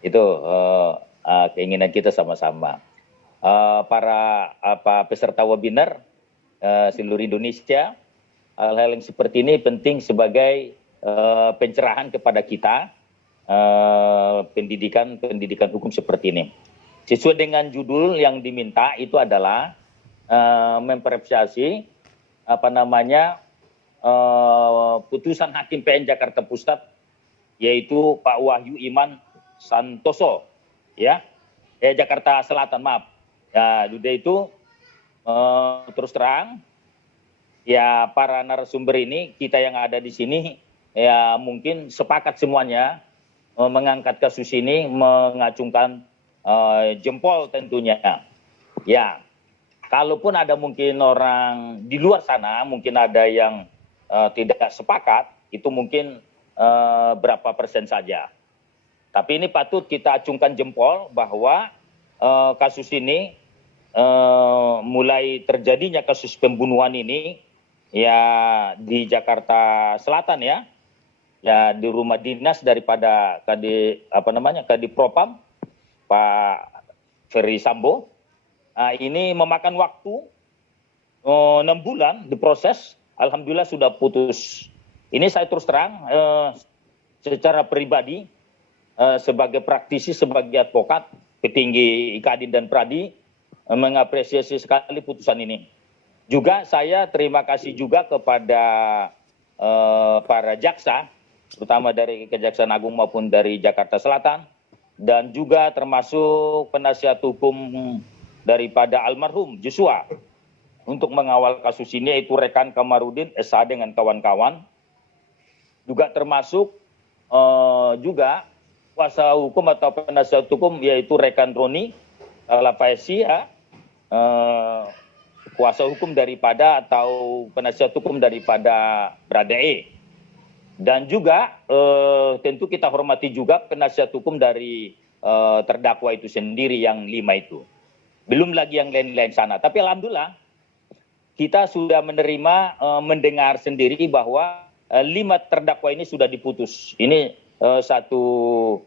Itu keinginan kita sama-sama. Para peserta webinar seluruh Indonesia, hal-hal yang seperti ini penting sebagai pencerahan kepada kita pendidikan hukum seperti ini. Sesuai dengan judul yang diminta itu adalah mempersiasi putusan Hakim PN Jakarta Pusat, yaitu Pak Wahyu Iman Santoso, ya, Jakarta Selatan, maaf. Ya, udah itu terus terang, ya para narasumber ini kita yang ada di sini, ya mungkin sepakat semuanya mengangkat kasus ini, mengacungkan jempol tentunya. Ya, kalaupun ada mungkin orang di luar sana, mungkin ada yang tidak sepakat, itu mungkin berapa persen saja. Tapi ini patut kita acungkan jempol bahwa kasus ini mulai terjadinya kasus pembunuhan ini ya di Jakarta Selatan, ya di rumah dinas daripada Kadipropam Pak Ferry Sambo. Ini memakan waktu 6 bulan diproses. Alhamdulillah sudah putus. Ini saya terus terang secara pribadi sebagai praktisi, sebagai advokat, petinggi Kadin dan Pradi, mengapresiasi sekali putusan ini. Juga saya terima kasih juga kepada para jaksa, terutama dari Kejaksaan Agung maupun dari Jakarta Selatan, dan juga termasuk penasihat hukum daripada almarhum Joshua untuk mengawal kasus ini, yaitu rekan Kamarudin SH dengan kawan-kawan. Juga termasuk juga kuasa hukum atau penasihat hukum, yaitu rekan Roni Lafaisi, kuasa hukum daripada atau penasihat hukum daripada Brade. Dan juga tentu kita hormati juga penasihat hukum dari terdakwa itu sendiri yang 5 itu. Belum lagi yang lain-lain sana. Tapi alhamdulillah kita sudah menerima, mendengar sendiri bahwa 5 terdakwa ini sudah diputus. Ini suatu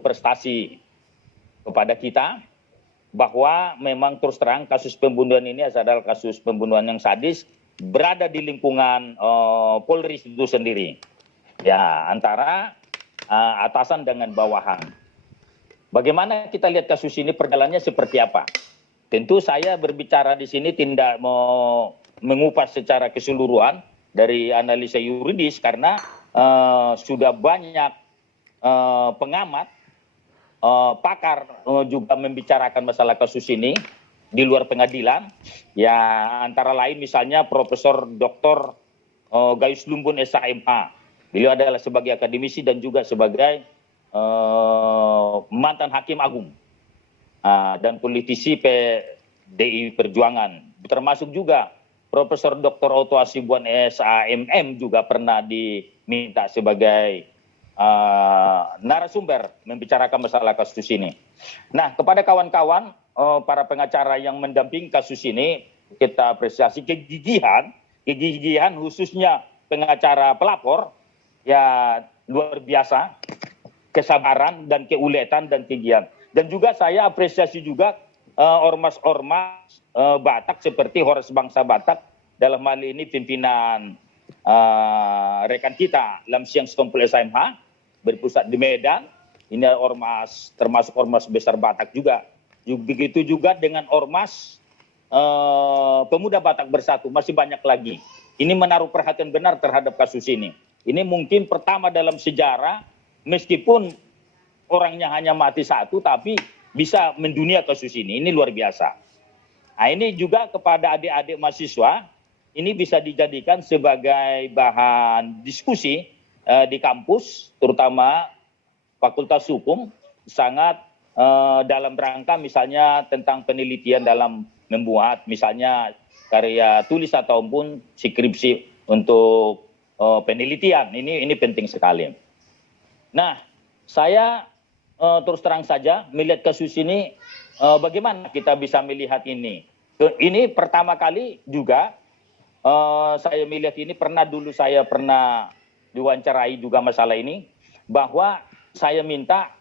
prestasi kepada kita, bahwa memang terus terang kasus pembunuhan ini adalah kasus pembunuhan yang sadis, berada di lingkungan Polri itu sendiri, ya, antara atasan dengan bawahan. Bagaimana kita lihat kasus ini perjalanannya seperti apa? Tentu saya berbicara di sini tidak mau mengupas secara keseluruhan dari analisa yuridis, karena sudah banyak pengamat, pakar juga membicarakan masalah kasus ini di luar pengadilan. Ya, antara lain misalnya Profesor Dr. Gayus Lumbun SHMH. Beliau adalah sebagai akademisi dan juga sebagai mantan hakim agung dan politisi PDI Perjuangan. Termasuk juga Profesor Dr. Otto Hasibuan SHMM juga pernah diminta sebagai narasumber membicarakan masalah kasus ini. Nah, kepada kawan-kawan para pengacara yang mendampingi kasus ini, kita apresiasi kegigihan khususnya pengacara pelapor, ya luar biasa, kesabaran dan keuletan dan kegigihan. Dan juga saya apresiasi juga ormas-ormas Batak seperti Horas Bangsa Batak, dalam hal ini pimpinan rekan kita Lamsiang Stompul SHMH berpusat di Medan. Ini ormas, termasuk ormas besar Batak juga. Begitu juga dengan ormas Pemuda Batak Bersatu, masih banyak lagi. Ini menaruh perhatian benar terhadap kasus ini. Ini mungkin pertama dalam sejarah, meskipun orangnya hanya mati 1, tapi bisa mendunia kasus ini. Ini luar biasa. Nah, ini juga kepada adik-adik mahasiswa, ini bisa dijadikan sebagai bahan diskusi di kampus, terutama Fakultas Hukum, sangat dalam rangka misalnya tentang penelitian dalam membuat misalnya karya tulis ataupun skripsi untuk penelitian. Ini penting sekali. Nah, saya terus terang saja melihat kasus ini, bagaimana kita bisa melihat ini. Ini pertama kali juga saya melihat ini, saya pernah diwawancarai juga masalah ini, bahwa saya minta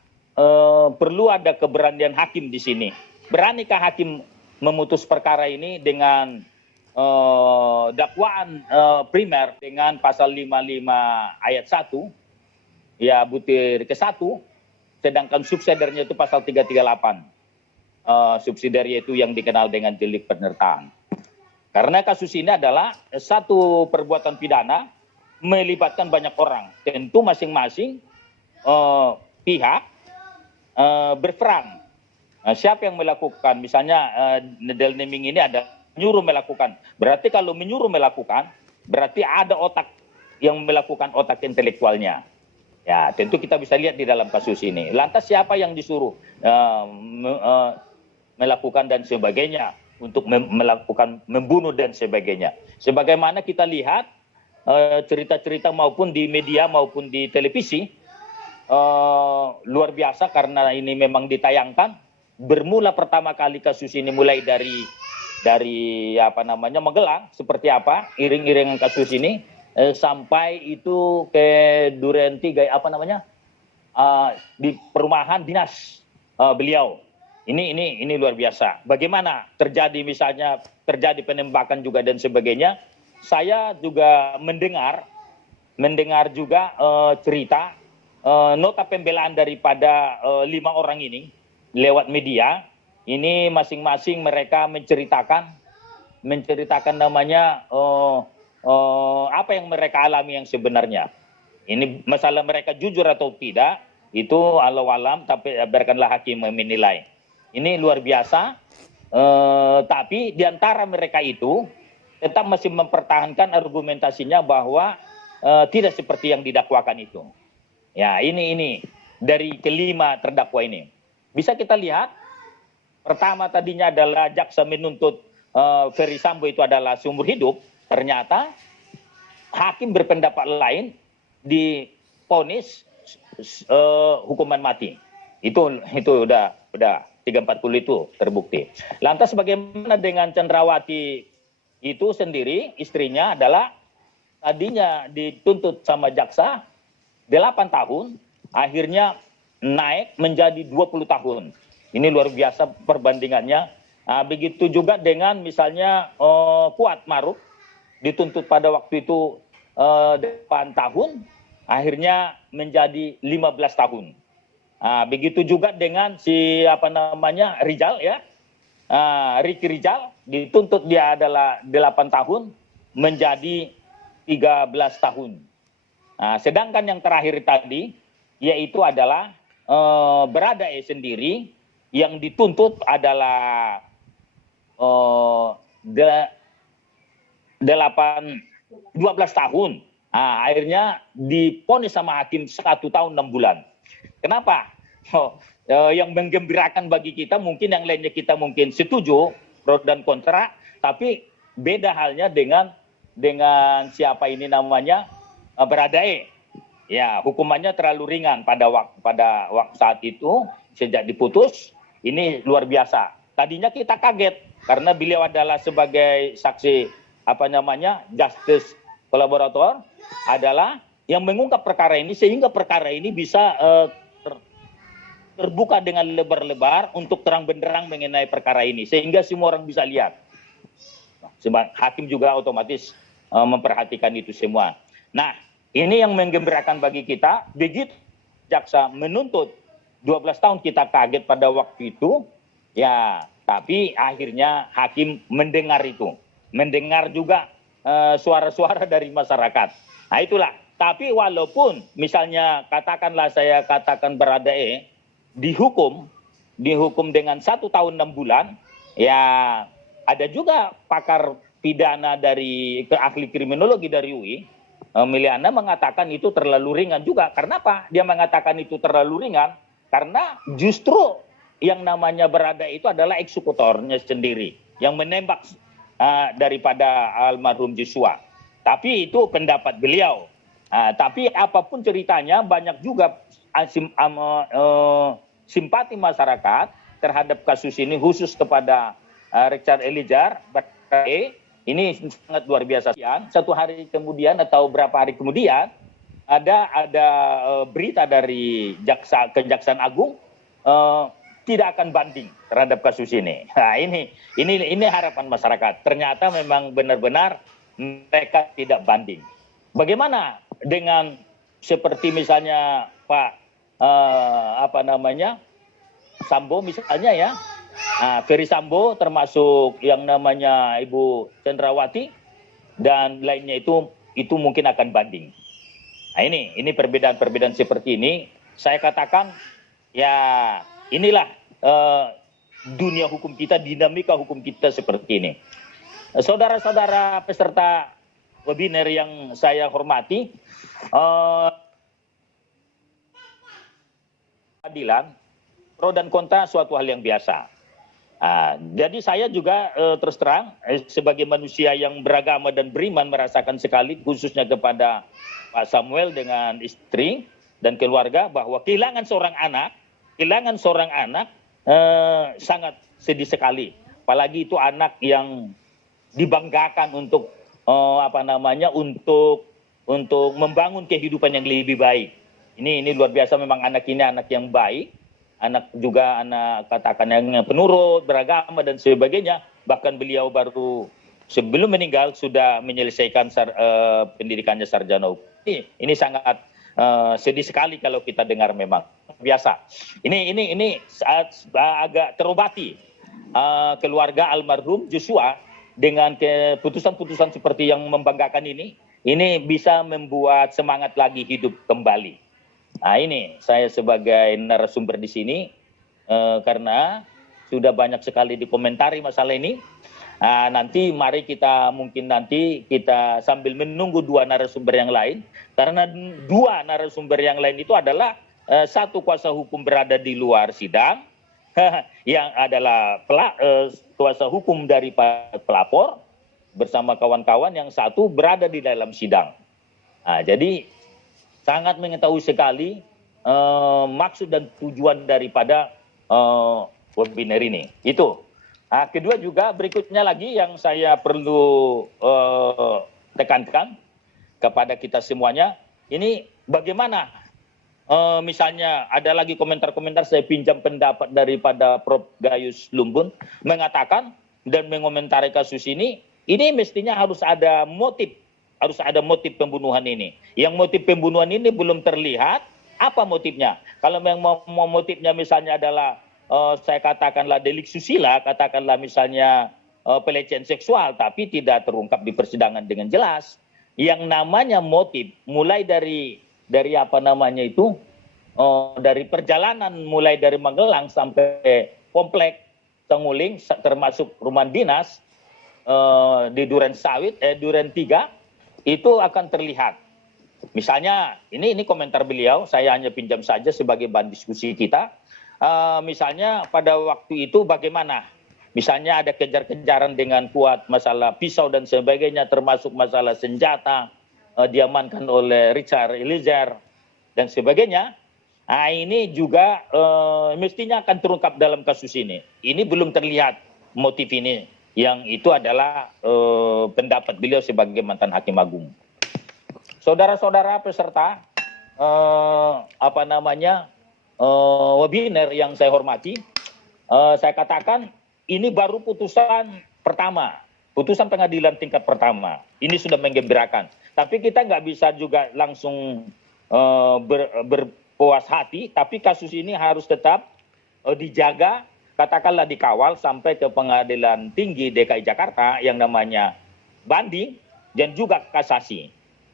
perlu ada keberanian hakim di sini. Beranikah hakim memutus perkara ini dengan dakwaan primer dengan pasal 55 ayat 1, ya butir ke-1, sedangkan subsidiarnya itu pasal 338. Subsidiar itu yang dikenal dengan delik penyertaan. Karena kasus ini adalah satu perbuatan pidana melibatkan banyak orang. Tentu masing-masing pihak berperan. Siapa yang melakukan? Misalnya Nedel Neming ini ada menyuruh melakukan. Berarti kalau menyuruh melakukan, berarti ada otak yang melakukan, otak intelektualnya. Ya, tentu kita bisa lihat di dalam kasus ini. Lantas siapa yang disuruh melakukan dan sebagainya, untuk melakukan membunuh dan sebagainya. Sebagaimana kita lihat cerita-cerita maupun di media maupun di televisi, luar biasa karena ini memang ditayangkan. Bermula pertama kali kasus ini mulai dari Magelang, seperti apa iring-iringan kasus ini sampai itu ke Duren 3 di perumahan dinas beliau. Ini luar biasa. Bagaimana terjadi penembakan juga dan sebagainya. Saya juga mendengar juga cerita nota pembelaan daripada 5 orang ini lewat media. Ini masing-masing mereka menceritakan namanya apa yang mereka alami yang sebenarnya. Ini masalah mereka jujur atau tidak itu Allahu alam, tapi biarkanlah hakim menilai. Ini luar biasa, tapi di antara mereka itu tetap masih mempertahankan argumentasinya bahwa tidak seperti yang didakwakan itu. Ya, ini dari kelima terdakwa ini. Bisa kita lihat, pertama tadinya adalah jaksa menuntut Ferry Sambo itu adalah seumur hidup. Ternyata hakim berpendapat lain, divonis hukuman mati. Itu udah 340 itu terbukti. Lantas bagaimana dengan Cendrawati itu sendiri, istrinya adalah tadinya dituntut sama jaksa 8 tahun, akhirnya naik menjadi 20 tahun. Ini luar biasa perbandingannya. Nah, begitu juga dengan misalnya Kuat Maruf, dituntut pada waktu itu 8 tahun, akhirnya menjadi 15 tahun. Nah, begitu juga dengan Rizal ya, Ricky Rizal, dituntut dia adalah 8 tahun menjadi 13 tahun. Nah, sedangkan yang terakhir tadi yaitu adalah Baradae sendiri yang dituntut adalah 12 tahun. Nah, akhirnya divonis sama hakim 1 tahun 6 bulan. Kenapa? Yang menggembirakan bagi kita, mungkin yang lainnya kita mungkin setuju, pro dan kontra, tapi beda halnya dengan siapa ini namanya Baradae. Ya, hukumannya terlalu ringan pada waktu saat itu sejak diputus. Ini luar biasa. Tadinya kita kaget karena beliau adalah sebagai saksi justice kolaborator, adalah yang mengungkap perkara ini sehingga perkara ini bisa terbuka dengan lebar-lebar untuk terang benderang mengenai perkara ini sehingga semua orang bisa lihat. Hakim juga otomatis memperhatikan itu semua. Nah, ini yang menggembirakan bagi kita. Begitu jaksa menuntut 12 tahun, kita kaget pada waktu itu. Ya, tapi akhirnya hakim mendengar itu. Mendengar juga suara-suara dari masyarakat. Nah, itulah. Tapi walaupun misalnya saya katakan Baradae dihukum dengan 1 tahun 6 bulan, ya ada juga pakar pidana dari ahli kriminologi dari UI, Miliana, mengatakan itu terlalu ringan juga. Karena apa? Dia mengatakan itu terlalu ringan karena justru yang namanya Baradae itu adalah eksekutornya sendiri yang menembak daripada almarhum Joshua. Tapi itu pendapat beliau. Tapi apapun ceritanya, banyak juga simpati masyarakat terhadap kasus ini, khusus kepada Richard Eliezer Baradae. Ini sangat luar biasa. 1 hari kemudian atau berapa hari kemudian ada berita dari Kejaksaan Agung eh, tidak akan banding terhadap kasus ini. Nah, ini harapan masyarakat. Ternyata memang benar-benar mereka tidak banding. Bagaimana dengan seperti misalnya Pak apa namanya Sambo misalnya ya, Ferry Sambo termasuk yang namanya Ibu Cendrawati dan lainnya itu mungkin akan banding. Nah ini perbedaan-perbedaan seperti ini saya katakan ya inilah dunia hukum kita, dinamika hukum kita seperti ini. Saudara-saudara peserta webinar yang saya hormati, keadilan pro dan kontra suatu hal yang biasa. Jadi saya juga terus terang sebagai manusia yang beragama dan beriman merasakan sekali khususnya kepada Pak Samuel dengan istri dan keluarga bahwa kehilangan seorang anak sangat sedih sekali. Apalagi itu anak yang dibanggakan untuk untuk membangun kehidupan yang lebih baik. Ini luar biasa memang anak ini anak yang baik. Anak juga anak katakan yang penurut, beragama dan sebagainya. Bahkan beliau baru sebelum meninggal sudah menyelesaikan pendidikannya sarjana hukum. Ini sangat sedih sekali kalau kita dengar memang biasa. Ini agak terobati keluarga almarhum Joshua dengan keputusan-putusan seperti yang membanggakan ini. Ini bisa membuat semangat lagi hidup kembali. Nah ini saya sebagai narasumber di sini karena sudah banyak sekali dikomentari masalah ini. Nanti mari kita sambil menunggu dua narasumber yang lain, karena dua narasumber yang lain itu adalah satu kuasa hukum berada di luar sidang, yang adalah kuasa hukum dari pelapor bersama kawan-kawan, yang satu berada di dalam sidang. Jadi sangat mengetahui sekali maksud dan tujuan daripada webinar ini. Itu. Kedua juga berikutnya lagi yang saya perlu tekankan kepada kita semuanya, ini bagaimana misalnya ada lagi komentar-komentar, saya pinjam pendapat daripada Prof. Gayus Lumbun mengatakan dan mengomentari kasus ini mestinya harus ada motif pembunuhan ini. Yang motif pembunuhan ini belum terlihat apa motifnya. Kalau memang motifnya misalnya adalah saya katakanlah delik susila, katakanlah misalnya pelecehan seksual, tapi tidak terungkap di persidangan dengan jelas. Yang namanya motif mulai dari dari perjalanan mulai dari Magelang sampai komplek Tenguling termasuk rumah dinas di Duren Sawit, Duren 3 itu akan terlihat. Misalnya, ini komentar beliau, saya hanya pinjam saja sebagai bahan diskusi kita. Misalnya pada waktu itu bagaimana? Misalnya ada kejar-kejaran dengan kuat masalah pisau dan sebagainya, termasuk masalah senjata, diamankan oleh Richard Eliezer dan sebagainya. Ini juga mestinya akan terungkap dalam kasus ini. Ini belum terlihat motif ini. Yang itu adalah pendapat beliau sebagai mantan hakim agung. Saudara-saudara peserta webinar yang saya hormati, saya katakan ini baru putusan pertama, putusan pengadilan tingkat pertama. Ini sudah menggembirakan. Tapi kita nggak bisa juga langsung berpuas hati, tapi kasus ini harus tetap dijaga, katakanlah dikawal sampai ke Pengadilan Tinggi DKI Jakarta yang namanya banding dan juga kasasi.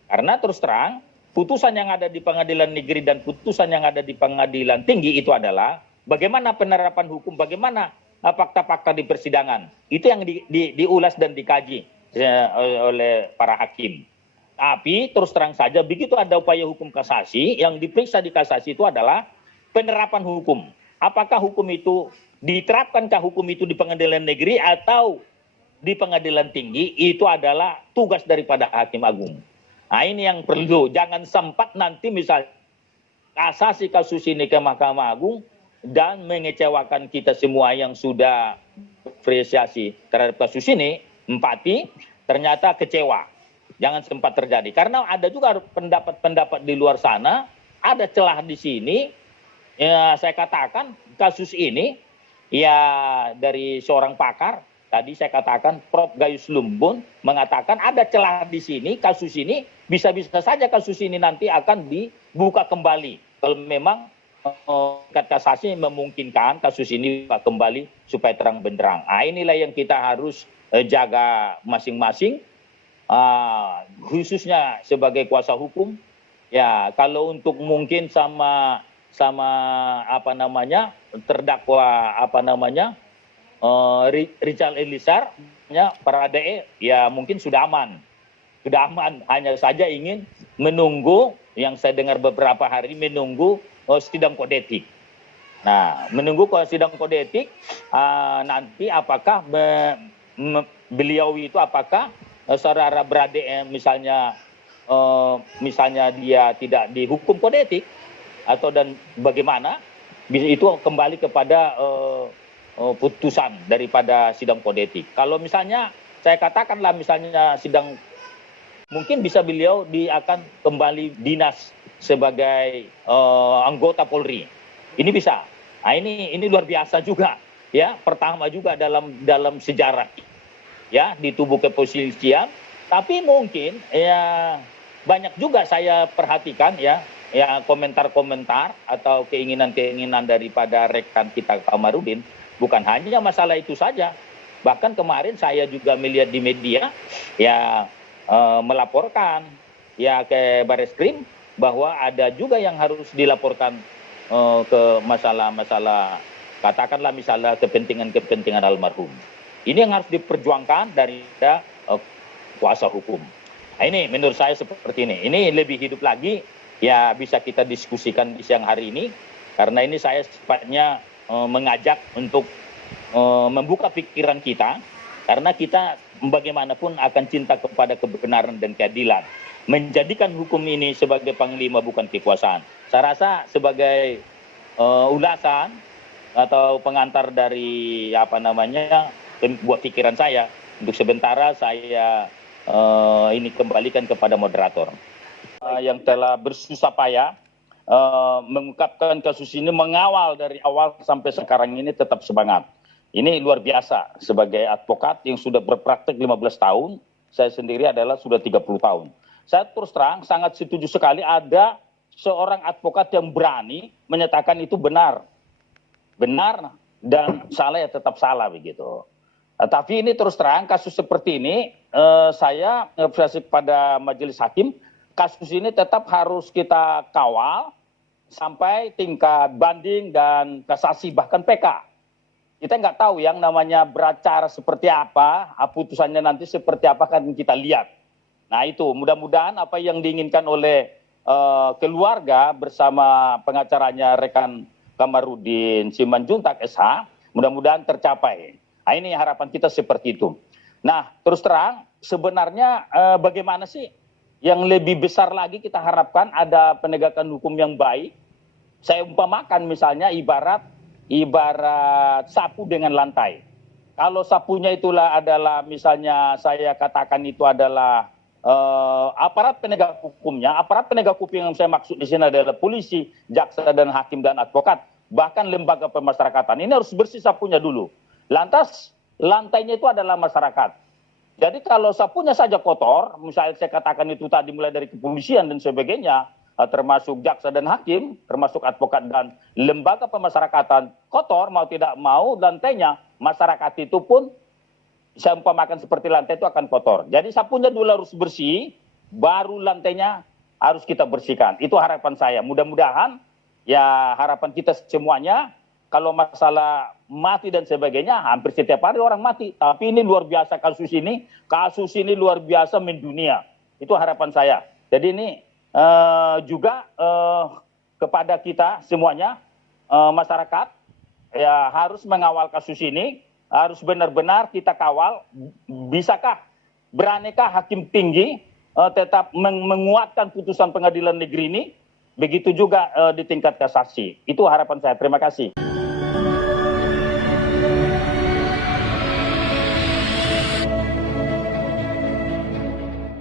Karena terus terang putusan yang ada di Pengadilan Negeri dan putusan yang ada di Pengadilan Tinggi itu adalah bagaimana penerapan hukum, bagaimana fakta-fakta di persidangan. Itu yang diulas dan dikaji oleh para hakim. Tapi terus terang saja begitu ada upaya hukum kasasi, yang diperiksa di kasasi itu adalah penerapan hukum. Apakah hukum itu diterapkankah hukum itu di Pengadilan Negeri atau di Pengadilan Tinggi, itu adalah tugas daripada Hakim Agung. Ini yang perlu, jangan sempat nanti misalnya kasasi kasus ini ke Mahkamah Agung dan mengecewakan kita semua yang sudah apresiasi terhadap kasus ini, empati, ternyata kecewa. Jangan sempat terjadi. Karena ada juga pendapat-pendapat di luar sana, ada celah di sini, Ya, saya katakan kasus ini ya dari seorang pakar tadi saya katakan Prof. Gayus Lumbun mengatakan ada celah di sini, kasus ini bisa-bisa saja kasus ini nanti akan dibuka kembali kalau memang tingkat kasasi memungkinkan kasus ini buka kembali supaya terang benderang. Nah, inilah yang kita harus jaga masing-masing, khususnya sebagai kuasa hukum. Ya, kalau untuk mungkin sama apa namanya terdakwa apa namanya Richard Eliezer ya para DE ya mungkin sudah aman, hanya saja ingin menunggu yang saya dengar beberapa hari menunggu sidang kode etik. Nah, menunggu sidang kode etik nanti apakah beliau itu apakah saudara berade misalnya dia tidak dihukum kode etik atau dan bagaimana itu kembali kepada putusan daripada sidang kode etik. Kalau misalnya saya katakanlah misalnya sidang mungkin bisa beliau akan kembali dinas sebagai anggota Polri. Ini bisa. Nah, ini luar biasa juga ya, pertama juga dalam sejarah ya di tubuh kepolisian. Tapi mungkin ya banyak juga saya perhatikan ya komentar-komentar atau keinginan-keinginan daripada rekan kita Kamarudin, bukan hanya masalah itu saja. Bahkan kemarin saya juga melihat di media ya melaporkan ya ke Bareskrim bahwa ada juga yang harus dilaporkan ke masalah-masalah katakanlah misalnya kepentingan-kepentingan almarhum. Ini yang harus diperjuangkan dari kuasa hukum. Nah, ini menurut saya seperti ini. Ini lebih hidup lagi ya bisa kita diskusikan di siang hari ini karena ini saya sepatutnya mengajak untuk membuka pikiran kita karena kita bagaimanapun akan cinta kepada kebenaran dan keadilan. Menjadikan hukum ini sebagai panglima bukan kekuasaan. Saya rasa sebagai ulasan atau pengantar dari apa namanya buat pikiran saya untuk sementara saya ini kembalikan kepada moderator yang telah bersusah payah mengungkapkan kasus ini, mengawal dari awal sampai sekarang ini tetap semangat. Ini luar biasa sebagai advokat yang sudah berpraktek 15 tahun, saya sendiri adalah sudah 30 tahun. Saya terus terang sangat setuju sekali ada seorang advokat yang berani menyatakan itu benar dan salah ya tetap salah begitu. Tapi ini terus terang kasus seperti ini saya apresiasi kepada majelis hakim, kasus ini tetap harus kita kawal sampai tingkat banding dan kasasi bahkan PK. Kita nggak tahu yang namanya beracara seperti apa, putusannya nanti seperti apa kan kita lihat. Nah itu mudah-mudahan apa yang diinginkan oleh keluarga bersama pengacaranya rekan Kamarudin Simanjuntak SH, mudah-mudahan tercapai. Nah ini harapan kita seperti itu. Nah terus terang sebenarnya bagaimana sih yang lebih besar lagi kita harapkan ada penegakan hukum yang baik. Saya umpamakan misalnya ibarat sapu dengan lantai. Kalau sapunya itulah adalah misalnya saya katakan itu adalah aparat penegak hukumnya, aparat penegak hukum yang saya maksud di sini adalah polisi, jaksa dan hakim dan advokat, bahkan lembaga pemasyarakatan. Ini harus bersih sapunya dulu. Lantas lantainya itu adalah masyarakat. Jadi kalau sapunya saja kotor, misalnya saya katakan itu tadi mulai dari kepolisian dan sebagainya, termasuk jaksa dan hakim, termasuk advokat dan lembaga pemasyarakatan kotor, mau tidak mau lantainya, masyarakat itu pun saya umpamakan seperti lantai itu akan kotor. Jadi sapunya dulu harus bersih, baru lantainya harus kita bersihkan. Itu harapan saya. Mudah-mudahan ya harapan kita semuanya, kalau masalah mati dan sebagainya, hampir setiap hari orang mati. Tapi ini luar biasa kasus ini luar biasa mendunia. Itu harapan saya. Jadi ini juga kepada kita semuanya, masyarakat, ya harus mengawal kasus ini, harus benar-benar kita kawal. Bisakah, beranikah hakim tinggi tetap menguatkan putusan pengadilan negeri ini, begitu juga di tingkat kasasi. Itu harapan saya. Terima kasih.